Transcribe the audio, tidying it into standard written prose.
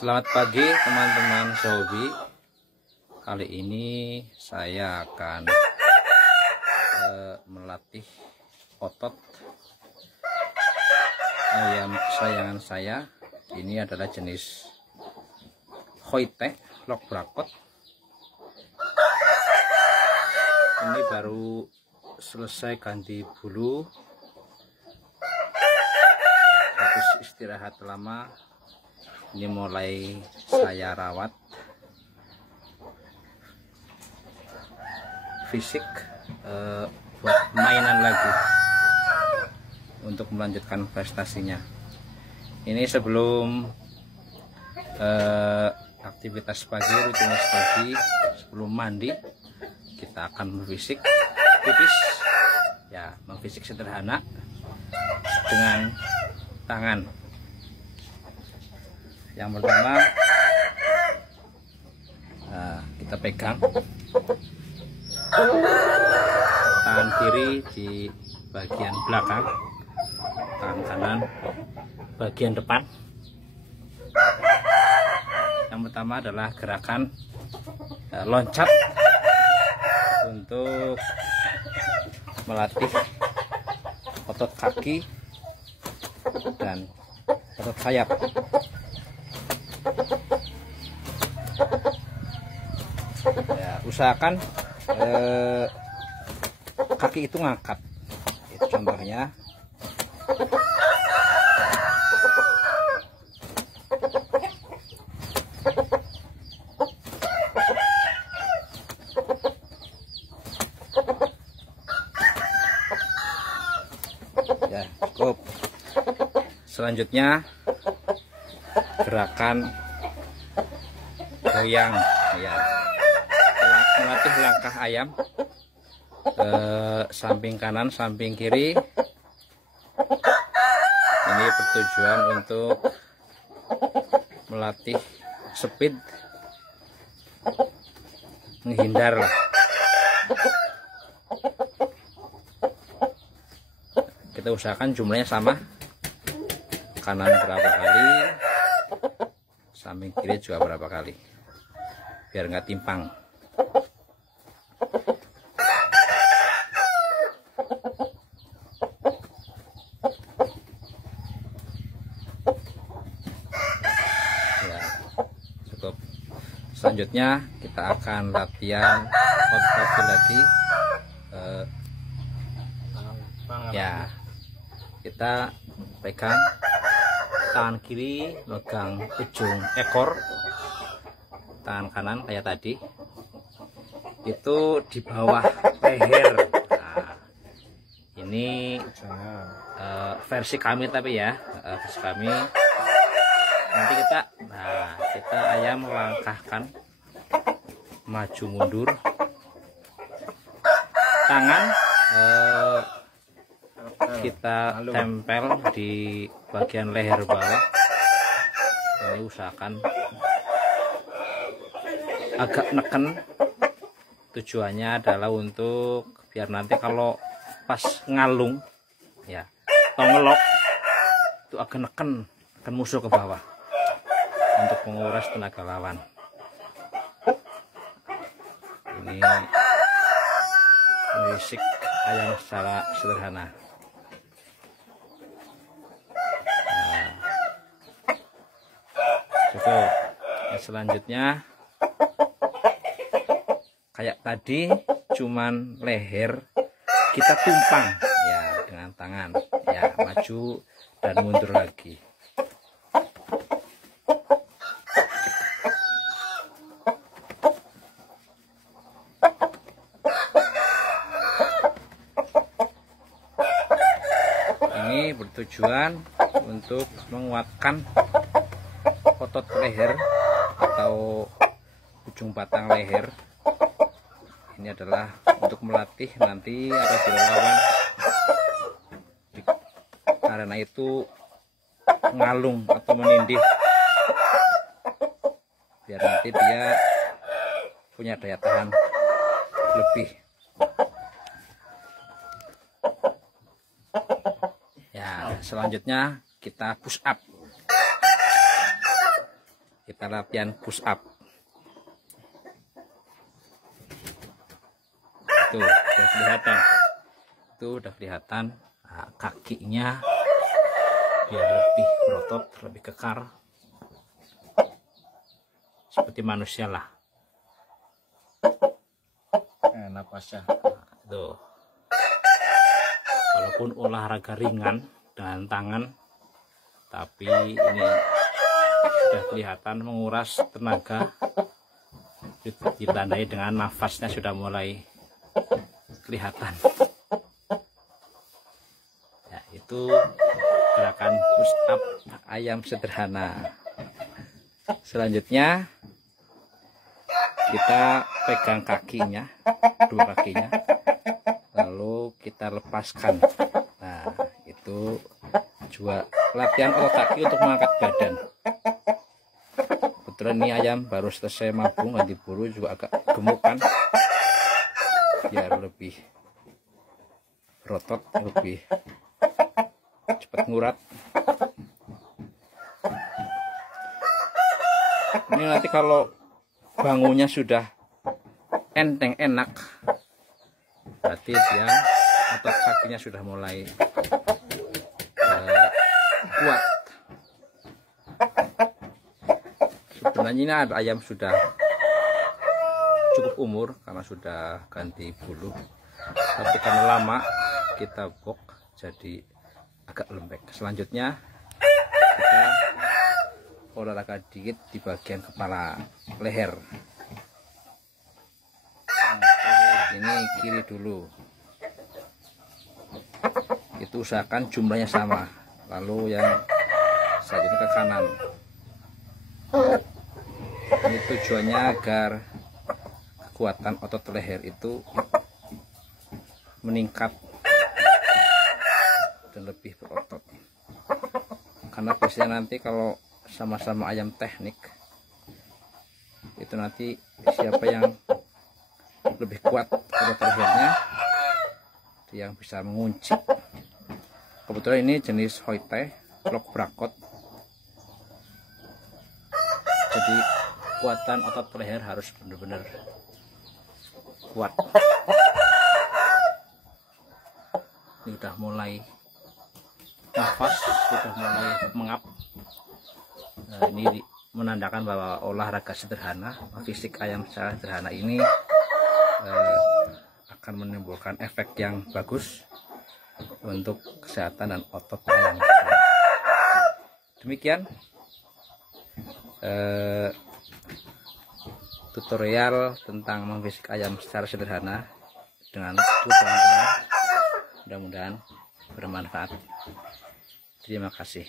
Selamat pagi teman-teman Sobi. Kali ini saya akan melatih otot ayam kesayangan saya. Ini adalah jenis Hoite Lok Brakot. Ini baru selesai ganti bulu, habis istirahat lama. Ini mulai saya rawat fisik buat mainan lagi untuk melanjutkan prestasinya. Ini sebelum aktivitas pagi, rutinitas pagi, sebelum mandi kita akan memfisik tipis ya, memfisik sederhana dengan tangan. Yang pertama kita pegang tangan kiri di bagian belakang, tangan kanan bagian depan. Yang pertama adalah gerakan loncat untuk melatih otot kaki dan otot sayap. Ya, usahakan kaki itu ngangkat. Itu contohnya. Ya, cukup. Selanjutnya gerakan goyang ya, melatih langkah ayam ke samping kanan, samping kiri. Ini bertujuan untuk melatih speed, menghindar lah. Kita usahakan jumlahnya sama, kanan berapa kali, samping kiri juga berapa kali, biar nggak timpang. Ya, cukup. Selanjutnya kita akan latihan otot lagi. Ya, kita pegang tangan kiri, megang ujung ekor, tangan kanan kayak tadi itu di bawah leher. Nah, ini versi kami, tapi ya versi kami nanti kita ayam melangkahkan maju mundur, tangan kita tempel di bagian leher bawah. Ini usahakan agak neken. Tujuannya adalah untuk biar nanti kalau pas ngalung ya, atau ngelok itu agak neken musuh ke bawah untuk menguras tenaga lawan. Ini fisik ayam secara sederhana. Cukup. Yang selanjutnya kayak tadi, cuman leher kita tumpang ya dengan tangan ya, maju dan mundur lagi. Ini bertujuan untuk menguatkan otot leher atau ujung batang leher. Ini adalah untuk melatih nanti apabila lawan karena itu ngalung atau menindih, biar nanti dia punya daya tahan lebih. Ya, selanjutnya kita push up. kita latihan push up. Tuh udah kelihatan, nah, kakinya biar lebih berotot, lebih kekar seperti manusia lah. Napasnya tuh, walaupun olahraga ringan dengan tangan, tapi ini sudah kelihatan menguras tenaga, ditandai dengan nafasnya sudah mulai kelihatan. Ya, itu gerakan push up ayam sederhana. Selanjutnya kita pegang kakinya, dua kakinya, lalu kita lepaskan. Nah, itu juga latihan otot kaki untuk mengangkat badan. Kebetulan ini ayam baru selesai mabung, nanti diburu juga agak gemuk kan, biar lebih berotot, lebih cepat ngurat. Ini nanti kalau bangunnya sudah enteng enak, berarti dia otot kakinya sudah mulai kuat. Sebenarnya ini ada ayam sudah cukup umur karena sudah ganti bulu, tapi karena lama kita bok jadi agak lembek. Selanjutnya kita olahraga dikit di bagian kepala, leher. Ini kiri dulu, itu usahakan jumlahnya sama, lalu yang selanjutnya ke kanan. Ini tujuannya agar kekuatan otot leher itu meningkat dan lebih berotot, karena biasanya nanti kalau sama-sama ayam teknik itu nanti siapa yang lebih kuat otot lehernya yang bisa mengunci. Kebetulan ini jenis Hoite Lock Brakot, jadi kekuatan otot leher harus benar-benar kuat. Ini udah mulai nafas, sudah mulai mengap. Nah, ini menandakan bahwa olahraga sederhana, fisik ayam secara sederhana ini akan menimbulkan efek yang bagus untuk kesehatan dan otot ayam. Demikian tutorial tentang memfisik ayam secara sederhana dengan tutorial. Mudah-mudahan bermanfaat. Terima kasih.